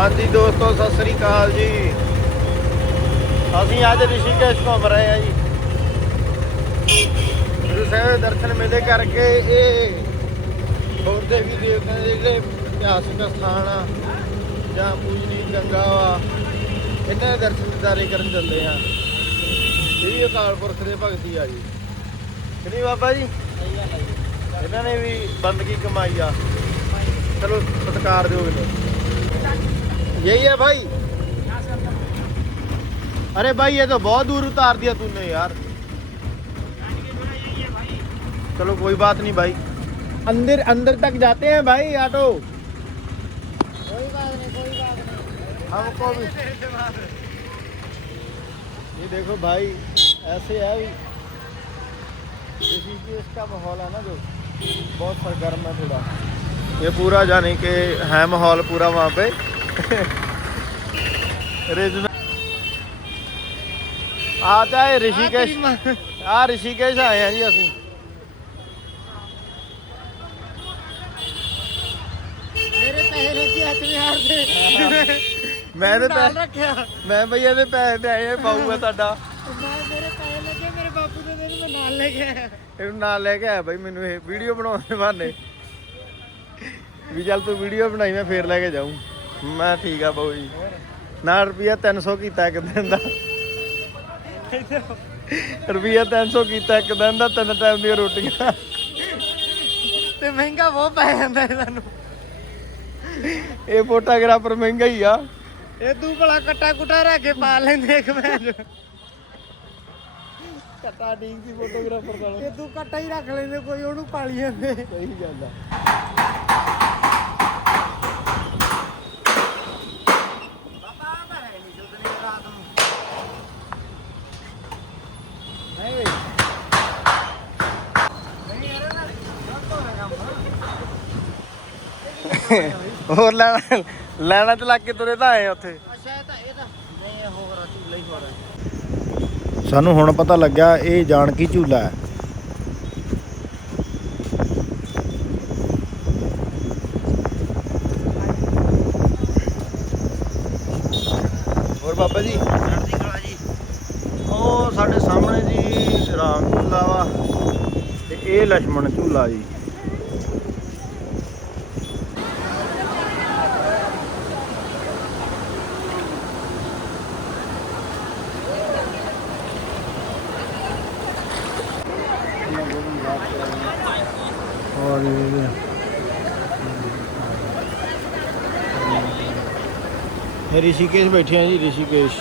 ਹਾਂਜੀ ਦੋਸਤੋ, ਸਤਿ ਸ੍ਰੀ ਅਕਾਲ ਜੀ। ਅਸੀਂ ਅੱਜ ਰਿਸ਼ੀਕੇਸ਼ ਘੁੰਮ ਰਹੇ ਹਾਂ ਜੀ। ਗੁਰੂ ਸਾਹਿਬ ਦੇ ਦਰਸ਼ਨ ਮੇਲੇ ਕਰਕੇ ਇਹ ਹੋਰ ਦੇਵੀ ਦੇਵਤਿਆਂ ਦੇ ਜਿਹੜੇ ਇਤਿਹਾਸਕ ਸਥਾਨ ਆ, ਜਾਂ ਪੂਜਨੀ ਗੰਗਾ ਵਾ, ਇਹਨਾਂ ਦੇ ਦਰਸ਼ਨ ਦਿਦਾਰੇ ਕਰਨ ਚੱਲੇ ਆ ਇਹ ਅਕਾਲ ਪੁਰਖ ਦੇ ਭਗਤੀ ਆ ਜੀ। ਕਿਹਨੀ ਬਾਬਾ ਜੀ? ਇਹਨਾਂ ਨੇ ਵੀ ਬੰਦਗੀ ਕਮਾਈ ਆ। ਚਲੋ, ਸਤਿਕਾਰ ਦਿਓ ਮੈਨੂੰ। यही है भाई। अरे भाई ये तो बहुत दूर उतार दिया तूने यार। चलो कोई बात नहीं भाई। अंदर अंदर तक जाते हैं भाई ऑटो। कोई बात नहीं कोई बात नहीं। हमको भी ये देखो भाई ऐसे है भी ऋषिकेश का माहौल है ना जो बहुत सरगर्म है थोड़ा। ये पूरा जाने के है माहौल पूरा वहाँ पे। ਰਿਸ਼ੀ ਆ ਤਾਂ ਰਿਸ਼ੀਕੇਸ਼ ਆ ਰਿਸ਼ੀਕੇਸ਼ ਆਏ ਆ ਜੀ ਅਸੀਂ। ਮੇਰੇ ਪੈਸੇ ਰੱਖੇ ਹੱਥ ਵਿਹਾਰ ਦੇ ਮੈਂ ਤੇ ਨਾਲ ਰੱਖਿਆ। ਮੈਂ ਬਈ ਇਹਦੇ ਪੈਸੇ ਤੇ ਆਏ ਪਾਊਗਾ ਤੁਹਾਡਾ। ਮੇਰੇ ਪੈਸੇ ਲੱਗੇ ਮੇਰੇ ਬਾਪੂ ਦੇ ਦੇ ਮੈਂ ਨਾਲ ਲੈ ਕੇ ਆਇਆ। ਇਹਨੂੰ ਨਾਲ ਲੈ ਕੇ ਆਇਆ ਬਈ ਮੈਨੂੰ ਇਹ ਵੀਡੀਓ ਬਣਾਉਣ ਦੇ ਬਹਾਨੇ। ਵੀ ਚੱਲ ਤੂੰ ਵੀਡੀਓ ਬਣਾਈ ਮੈਂ ਫੇਰ ਲੈ ਕੇ ਜਾਊਂ। ਮੈਂ ਠੀਕ ਆ ਬਾਊ ਜੀ। ਨਾ ਰੁਪਿਆ 300 ਕੀਤਾ ਇੱਕ ਦਿਨ ਦਾ। ਰੁਪਿਆ 300 ਕੀਤਾ ਇੱਕ ਦਿਨ ਦਾ ਤਿੰਨ ਟਾਈਮ ਦੀਆਂ ਰੋਟੀਆਂ। ਤੇ ਮਹਿੰਗਾ ਬਹੁਤ ਪੈ ਜਾਂਦਾ ਹੈ ਸਾਨੂੰ। ਇਹ ਫੋਟੋਗ੍ਰਾਫਰ ਮਹਿੰਗਾ ਹੀ ਆ। ਇਹ ਤੂੰ ਭਲਾ ਕੱਟਾ ਕੁਟਾ ਰੱਖ ਕੇ ਪਾ ਲੈਂਦੇ ਇੱਕ ਮੈਂ ਕੱਟਾ ਠੀਕ ਸੀ ਫੋਟੋਗ੍ਰਾਫਰ ਨਾਲ। ਇਹ ਤੂੰ ਕੱਟਾ ਹੀ ਰੱਖ ਲੈਂਦੇ ਕੋਈ ਉਹਨੂੰ ਪਾਲੀ ਜਾਂਦੇ। ਸਹੀ ਗੱਲ ਆ। ਹੋਰ ਲੈਣਾ ਲੈਣਾ ਚ ਲੱਗ ਕੇ ਤੁਰੇ ਤਾਂ ਆਏ ਉੱਥੇ। ਸਾਨੂੰ ਹੁਣ ਪਤਾ ਲੱਗਿਆ ਇਹ ਜਾਣ ਕੀ ਝੂਲਾ ਹੈ। ਹੋਰ ਬਾਬਾ ਜੀ? ਚੜ੍ਹਦੀ ਕਲਾ ਜੀ। ਉਹ ਸਾਡੇ ਸਾਹਮਣੇ ਜੀ ਰਾਮ ਝੂਲਾ ਵਾ ਤੇ ਇਹ ਲక్ష్మణ ਝੂਲਾ ਜੀ। ਰਿਸ਼ੀਕੇਸ਼ ਬੈਠੇ ਆ ਜੀ ਰਿਸ਼ੀਕੇਸ਼।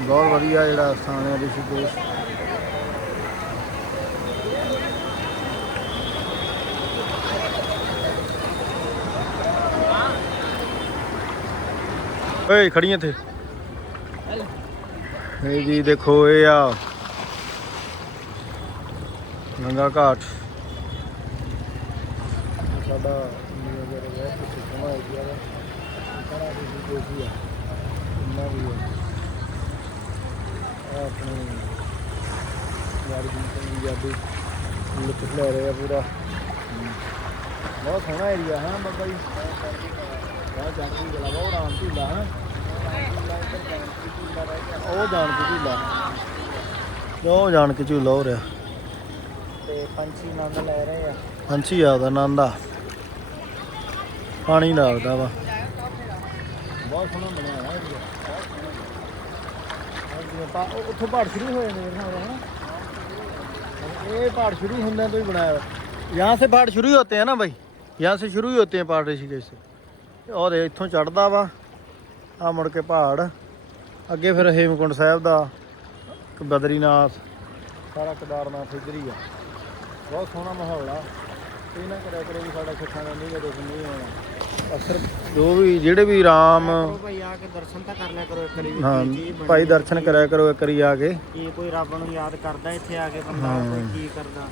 ਬਹੁਤ ਵਧੀਆ ਜਿਹੜਾ ਸਥਾਨ ਹੈ ਰਿਸ਼ੀਕੇਸ਼। ਓਏ ਖੜੀਆਂ ਇੱਥੇ। ਇਹ ਜੀ ਦੇਖੋ ਇਹ ਆ ਗੰਗਾ ਘਾਟ। ਸਾਡਾ ਨਜ਼ਰ ਹੈ ਕਿ ਸੋਹਣਾ ਹੈ ਜੀ ਆ ਸਾਰਾ ਰਿਸ਼ੀਕੇਸ਼ ਹੀ ਆ ਇੰਨਾ ਵੀ ਹੈ ਆਹ ਆਪਣੀ ਯਾਰ ਜੀ ਪੰਜਾਬੀ ਲੁੱਟ ਲੈ ਰਹੇ ਆ ਪੂਰਾ। ਬਹੁਤ ਸੋਹਣਾ ਏਰੀਆ ਹੈ ਬਾਬਾ ਜੀ ਬਹੁਤ ਜਾਨਕੀ ਗਲਾ ਬਹੁਤ ਆਰਾਮ ਝੂਲਾ ਹੈ ਉਹ ਝੂਲਾ ਉਹ ਝੂਲਾ ਹੋ ਰਿਹਾ। ਤੇ ਪੰਛੀ ਆਨੰਦ ਲੈ ਰਹੇ ਆ। ਪੰਛੀ ਆਨੰਦ ਆ। ਪਾਣੀ ਲੱਗਦਾ ਵਾ। ਬਹੁਤ ਸੋਹਣਾ ਬਣਿਆ ਹੋਇਆ ਏਰੀਆ ਬਹੁਤ ਸੋਹਣਾ ਪਾ ਉਹ- ਉੱਥੋਂ ਪਹਾੜ ਸ਼ੁਰੂ ਹੋਏ ਨੇ ਮੇਰੇ ਨਾਲ, ਹਨਾ? ਇਹ ਪਹਾੜ ਸ਼ੁਰੂ ਹੁੰਦਿਆਂ ਤੋਂ ਹੀ ਬਣਾਇਆ ਹੋਇਆ। ਯਹਾਂ ਸੇ ਪਹਾੜ ਸ਼ੁਰੂ ਹੀ ਹੋਤੇ ਹੈ ਨਾ ਭਾਈ ਯਹਾਂ ਸੇ ਸ਼ੁਰੂ ਹੀ ਹੋਤੇ ਹੈ ਪਹਾੜ ਰਿਸ਼ੀਕੇਸ਼ ਸੇ। ਔਰ ਇੱਥੋਂ ਚੜਦਾ ਵਾ ਆ ਮੁੜ ਕੇ ਪਹਾੜ। ਅੱਗੇ ਫਿਰ ਹੇਮਕੁੰਡ ਸਾਹਿਬ ਦਾ ਬਦਰੀਨਾਥ, ਸਾਰਾ ਕੇਦਾਰਨਾਥ ਇੱਧਰ ਹੀ ਆ। ਬਹੁਤ ਸੋਹਣਾ ਮਾਹੌਲ ਆ। ਇਹ ਕਰਿਆ ਕਰੋ ਵੀ ਸਾਡਾ ਸਿੱਖਾਂ ਦਾ ਨਹੀਂ ਜਦੋਂ ਨਹੀਂ ਆਉਣਾ ਜੋ ਵੀ ਜਿਹੜੇ ਵੀ ਰਾਮ ਭਾਈ ਆ ਕੇ ਦਰਸ਼ਨ ਤਾਂ ਕਰ ਲਿਆ ਕਰੋ ਇੱਕ ਵਾਰੀ ਵੀ ਹਾਂ ਭਾਈ ਦਰਸ਼ਨ ਕਰਿਆ ਕਰੋ ਇੱਕ ਵਾਰੀ ਆ ਕੇ। ਕੀ ਕੋਈ ਰੱਬ ਨੂੰ ਯਾਦ ਕਰਦਾ ਇੱਥੇ ਆ ਕੇ ਬੰਦਾ। ਕੋਈ ਕੀ ਕਰਦਾ?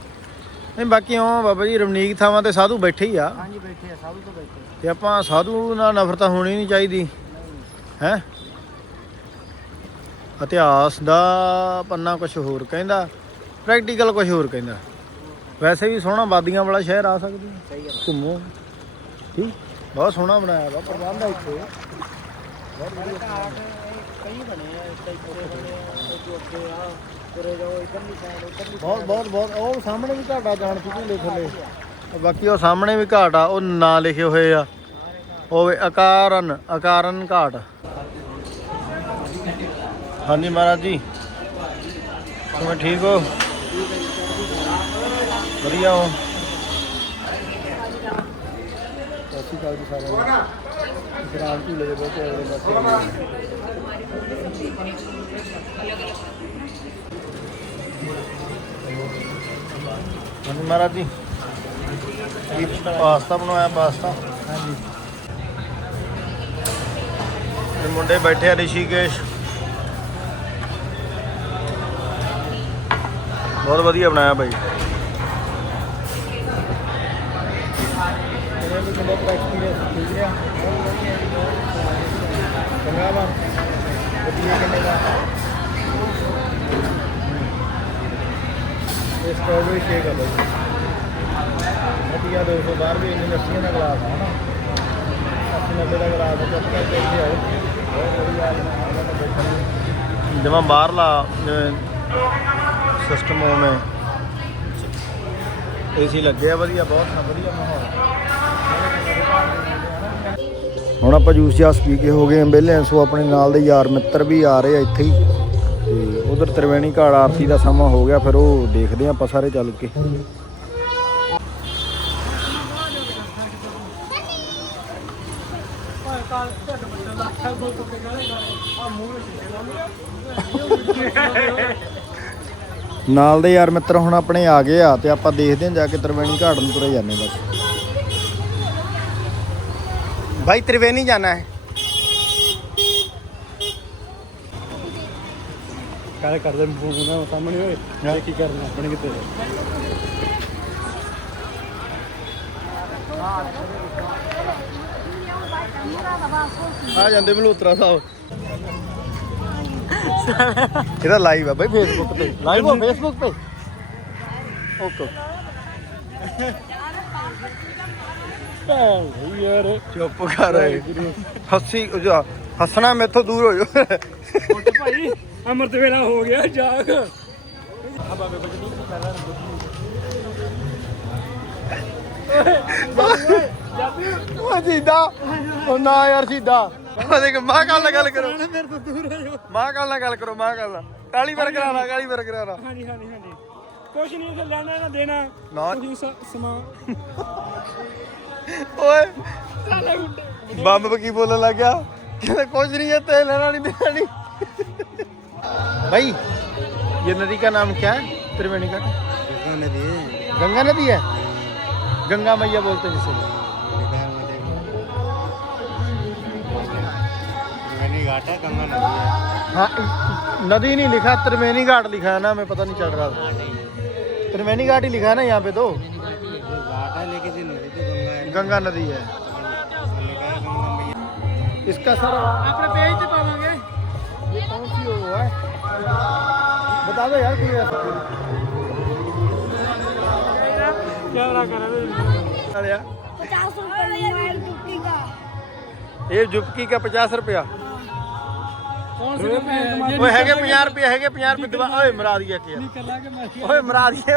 ਨਹੀਂ ਬਾਕੀ ਉਹ ਬਾਬਾ ਜੀ ਰਮਣੀਕ ਥਾਵਾਂ ਤੇ ਸਾਧੂ ਬੈਠੇ ਹੀ ਆ। ਹਾਂਜੀ ਬੈਠੇ ਆ ਸਭ ਤੋਂ ਬੈਠੇ ਤੇ ਆਪਾਂ ਸਾਧੂ ਨਾਲ ਨਫ਼ਰਤ ਹੋਣੀ ਨਹੀਂ ਚਾਹੀਦੀ। ਹੈ? ਇਤਿਹਾਸ ਦਾ ਪੰਨਾ ਕੁਝ ਹੋਰ ਕਹਿੰਦਾ ਪ੍ਰੈਕਟੀਕਲ ਕੁਝ ਹੋਰ ਕਹਿੰਦਾ। ਵੈਸੇ ਵੀ ਸੋਹਣਾ ਬਾਦੀਆਂ ਵਾਲਾ ਸ਼ਹਿਰ ਆ ਸਕਦੇ ਹੈ। ਘੁੰਮੋ। ਠੀਕ? ਬਹੁਤ ਸੋਹਣਾ ਬਣਾਇਆ ਵਾ, ਪ੍ਰਬੰਧ ਆ ਇੱਥੇ। ਬਹੁਤ ਵਧੀਆ ਘਾਟ ਕਈ ਬਣੇ ਆ ਇੱਥੇ ਇੱਥੇ ਬਣੇ ਆ ਇੱਕ ਆ ਤੁਰੇ ਜਾਓ ਇਧਰਲੀ ਸਾਈਡ ਉਧਰਲੀ ਬਹੁਤ ਬਹੁਤ ਬਹੁਤ, ਉਹ ਸਾਹਮਣੇ ਵੀ ਘਾਟਾ ਜਾਣ ਸੀ ਝੂਲੇ ਥੱਲੇ। ਬਾਕੀ ਉਹ ਸਾਹਮਣੇ ਵੀ ਘਾਟ ਆ ਉਹ ਨਾਂ ਲਿਖੇ ਹੋਏ ਆ। ਉਹ ਅਕਾਰਨ ਅਕਾਰਨ ਘਾਟ। ਹਾਂਜੀ ਮਹਾਰਾਜ ਜੀ। ਤੁਸੀਂ ਠੀਕ ਹੋ? ਵਧੀਆ ਹੋ ਸਤਿ ਸ਼੍ਰੀ ਅਕਾਲ ਜੀ ਸਾਰਿਆਂ ਨੂੰ। ਗ੍ਰਾਮ ਝੂਲੇ ਦੇ ਬਹੁਤ ਅਗਲੇ ਪਾਸੇ ਹਾਂਜੀ ਮਹਾਰਾਜ ਜੀ। ਕੀ ਪਾਸਤਾ ਬਣਾਇਆ ਪਾਸਤਾ? ਹਾਂਜੀ। ਇਹ ਮੁੰਡੇ ਬੈਠੇ ਆ ਰਿਸ਼ੀਕੇਸ਼। ਬਹੁਤ ਵਧੀਆ ਬਣਾਇਆ ਬਾਈ ਇਹਨੇ ਵੀ ਕਿੰਨੇ ਦਾ ਐਕਸਪੀਰੀਅੰਸ ਠੀਕ ਰਿਹਾ ਚੰਗਾ ਵਾ। ਵਧੀਆ ਕਿੰਨੇ ਦਾ? ਇਹ ਸਟ੍ਰਾਬੇਰੀ ਸ਼ੇਕ ਆ ਬਾਈ। ਵਧੀਆ 212 ਵੀ ਇੰਨੀ ਲੱਸੀਆਂ ਦਾ ਗਲਾਸ ਆ ਨਾ 90 ਦਾ ਗਲਾਸ ਆ, ਚੁੱਪ ਕਰਕੇ ਇੱਥੇ ਆਓ। ਬਹੁਤ ਵਧੀਆ ਆਉਂਦਾ ਜਮਾ ਬਾਹਰਲਾ ਸਿਸਟਮ ਉਵੇਂ। ਏਸੀ ਲੱਗਿਆ ਵਧੀਆ, ਬਹੁਤ ਵਧੀਆ ਮਾਹੌਲ। ਹੁਣ ਆਪਾਂ ਜੂਸ ਜਾਸ ਪੀ ਕੇ ਹੋ ਗਏ ਵਿਹਲੇ ਸੋ ਆਪਣੇ ਨਾਲ ਦੇ ਯਾਰ ਮਿੱਤਰ ਵੀ ਆ ਰਹੇ ਆ ਇੱਥੇ ਹੀ। ਤੇ ਉਧਰ ਤ੍ਰਿਵੇਣੀ ਘਾਟ ਆਰਤੀ ਦਾ ਸਮਾਂ ਹੋ ਗਿਆ, ਫਿਰ ਉਹ ਦੇਖਦੇ ਆ ਆਪਾਂ ਸਾਰੇ ਚੱਲ ਕੇ। ਨਾਲ ਦੇ ਯਾਰ ਮਿੱਤਰ ਹੁਣ ਆਪਣੇ ਆ ਗਏ ਆ, ਤੇ ਆਪਾਂ ਦੇਖਦੇ ਹਾਂ ਜਾ ਕੇ ਤ੍ਰਿਵੇਣੀ ਘਾਟ ਨੂੰ ਤੁਰੇ ਜਾਂਦੇ ਬਸ। ਭਾਈ ਤ੍ਰਿਵੇਣੀ ਜਾਣਾ ਹੈ ਕਾਲੇ ਕਰਦੇ ਫੋਨ ਨਾ ਸਾਹਮਣੇ ਹੋਏ। ਕੀ ਕਰਨਾ ਆਪਣੇ ਕਿਤੇ ਆ ਜਾਂਦੇ ਮਲੂਤਰਾ ਸਾਹਿਬ ਇਹਦਾ ਲਾਈਵ ਆ ਬਾਈ ਫੇਸਬੁੱਕ ਤੇ ਲਾਈਵ ਆ ਫੇਸਬੁੱਕ ਤੇ ਓਕੇ ਯਾਰ ਚੁੱਪ ਕਰ ਹੱਸੀ ਜਾ ਹੱਸਣਾ ਮੈਥੋਂ ਦੂਰ ਹੋ ਜਾ ਉੱਠ ਭਾਈ ਅਮਰਤ ਵੇਲਾ ਹੋ ਗਿਆ ਜਾਗ। ਉਹ ਜਿੱਦਾ ਉਹ ਨਾ ਯਾਰ ਸਿੱਧਾ ਉਹ ਦੇਖ ਮਾਂ ਕਾਲ ਨਾਲ ਗੱਲ ਕਰੋ। ਮੇਰੇ ਤੋਂ ਦੂਰ ਹੋ ਜਾਓ ਮਾਂ ਕਾਲ ਨਾਲ ਗੱਲ ਕਰੋ ਮਾਂ ਕਾਲ ਨਾਲ। ਕਾਲੀ ਵਰ ਕਰਾਣਾ ਕਾਲੀ ਵਰ ਕਰਾਣਾ ਹਾਂਜੀ ਹਾਂਜੀ ਹਾਂਜੀ। ਕੁਛ ਨਹੀਂ ਉਸੇ ਲੈਣਾ ਨਾ ਦੇਣਾ। ਨਾ। ਤੁਸੀਂ ਸ- ਸਮਾਂ ਓਏ ਸਾਲਾ ਗੁੱਡੇ ਬੰਬ ਕੀ ਬੋਲਣ ਲੱਗ ਗਿਆ ਕਹਿੰਦਾ ਕੁਝ नहीं है तेल लेना नहीं देना नहीं भाई ये नदी का नाम क्या है त्रिवेणी घाट नदी गंगा नदी है गंगा मैया बोलते हैं जिसे घाट है गंगा नदी है हाँ नदी नहीं लिखा त्रिवेणी घाट लिखा है ना हमें पता नहीं चल रहा था त्रिवेणी घाट ही लिखा है ना यहाँ पे तो गंगा नदी है। इसका सर पेज ये कौन सी हो है? बता दो यार कोई ऐसा पचास रुपया ये जुबकी का। पचास रुपया। कौन है? पचास रुपया है पचास रुपये? मरा दिया मरा दिया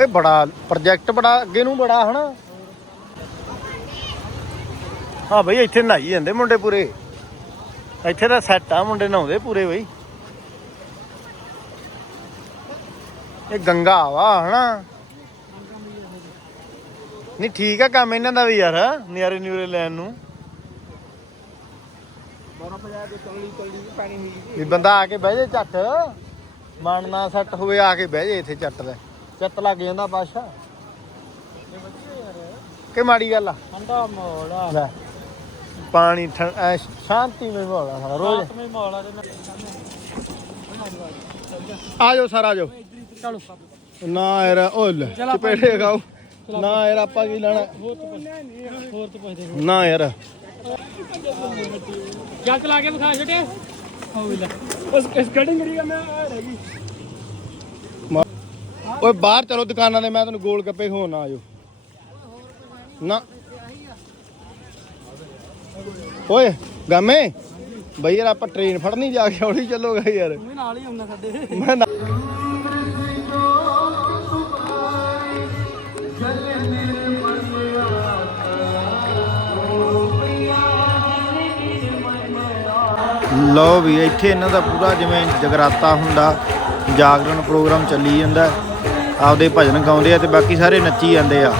ਇਹ ਬੜਾ ਪ੍ਰੋਜੈਕਟ ਬੜਾ ਅੱਗੇ ਨੂੰ ਬੜਾ ਹਨਾ। ਹਾਂ ਬਈ, ਇੱਥੇ ਨਹਾਈ ਜਾਂਦੇ ਮੁੰਡੇ ਪੂਰੇ। ਇੱਥੇ ਦਾ ਸੈੱਟ ਆ ਮੁੰਡੇ ਨਹਾਉਂਦੇ ਪੂਰੇ ਬਈ। ਇਹ ਗੰਗਾ ਵਾ ਹਨਾ। ਨਹੀਂ ਠੀਕ ਆ ਕੰਮ ਇਹਨਾਂ ਦਾ ਵੀ ਯਾਰ, ਨਿਆਰੇ ਨਿਊਰੇ ਲੈਣ ਨੂੰ। 1250 ਦੇ ਤਲੀ ਤਲੀ ਪਾਣੀ ਹੋਈ ਵੀ ਬੰਦਾ ਆ ਕੇ ਬਹਿ ਜੇ ਝੱਟ। ਮਨ ਨਾ ਸੱਟ ਹੋਵੇ ਆ ਕੇ ਬਹਿ ਜੇ ਇੱਥੇ ਚੱਟ ਲੈ ਚੱਤ ਲੱਗ ਜਾਂਦਾ ਬਾਦਸ਼ਾਹ ਕਿ ਮਾੜੀ ਗੱਲ ਆ? ਠੰਡਾ ਮਾਹੌਲ ਆ। ਲੈ ਪਾਣੀ ਠੰ- ਐ ਸ਼ਾਂਤੀ ਮੇ ਮਾਹੌਲ ਆ ਸਾਰਾ ਰੋਜ਼। ਆਤਮੇ ਮਾਹੌਲ ਆ ਜਾਓ ਸਰ ਆ ਜਾਓ। ਚਲੋ। ਨਾ ਯਾਰ ਓ ਲੈ ਚਪੇੜੇ ਖਾਓ। ਨਾ ਯਾਰ ਆਪਾਂ ਕੀ ਲੈਣਾ? ਹੋਰ ਤੋਂ ਪੁੱਛ ਹੋਰ ਤੋਂ ਪੁੱਛਦੇ। ਨਾ ਯਾਰ। ਚੱਲ ਚਲਾ ਕੇ ਵਿਖਾ ਛੱਡੇ ਹੋ ਵੀ ਲੈ। ਉਸ ਇਸ ਕਟਿੰਗ ਕਰੀ ਮੈਂ ਆ ਰਹਿ ਗਈ। ਓਏ ਬਾਹਰ ਚਲੋ ਦੁਕਾਨਾਂ ਦੇ ਮੈਂ ਤੈਨੂੰ ਗੋਲ ਗੱਪੇ ਖਵਾਉਣਾ ਆਜੋ ਨਾ। ਓਏ ਗਾਮੇ। ਬਈ ਯਾਰ ਆਪਾਂ ਟ੍ਰੇਨ ਫੜਨੀ ਜਾ ਕੇ ਹੌਲੀ ਚੱਲੋਗਾ ਯਾਰ। ਮੈਂ ਨਾਲ ਹੀ ਆਉਣਾ ਸਾਡੇ। ਮੈਂ ਨਾ- ਲਓ ਵੀ ਇੱਥੇ ਇਹਨਾਂ ਦਾ ਪੂਰਾ ਜਿਵੇਂ ਜਗਰਾਤਾ ਹੁੰਦਾ, ਜਾਗਰਣ ਪ੍ਰੋਗਰਾਮ ਚੱਲੀ ਜਾਂਦਾ, ਆਪਦੇ ਭਜਨ ਗਾਉਂਦੇ ਆ ਤੇ ਬਾਕੀ ਸਾਰੇ ਨੱਚੀ ਜਾਂਦੇ ਆ।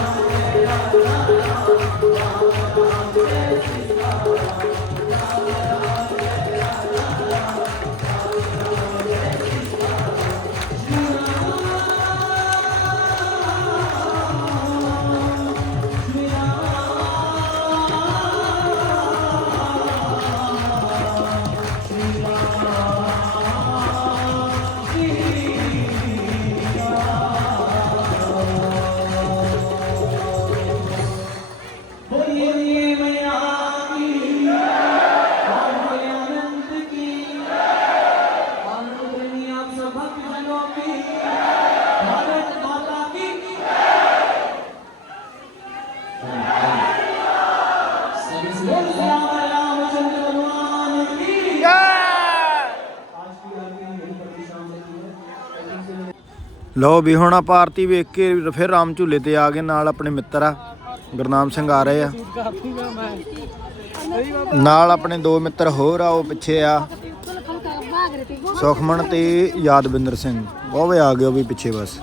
ਲਓ ਵੀ ਹੁਣ ਆ ਆਰਤੀ ਵੇਖ ਕੇ ਫਿਰ ਰਾਮ ਝੂਲੇ ਤੇ ਆ ਗਏ ਨਾਲ ਆਪਣੇ ਮਿੱਤਰ ਆ ਗੁਰਨਾਮ ਸਿੰਘ ਆ ਰਹੇ ਆ। ਨਾਲ ਆਪਣੇ ਦੋ ਮਿੱਤਰ ਹੋਰ ਆ, ਉਹ ਪਿੱਛੇ ਆ। ਸੁਖਮਨ ਤੇ ਯਾਦਵਿੰਦਰ ਸਿੰਘ, ਉਹ ਵੀ ਆ ਗਏ, ਉਹ ਵੀ ਪਿੱਛੇ ਬਸ।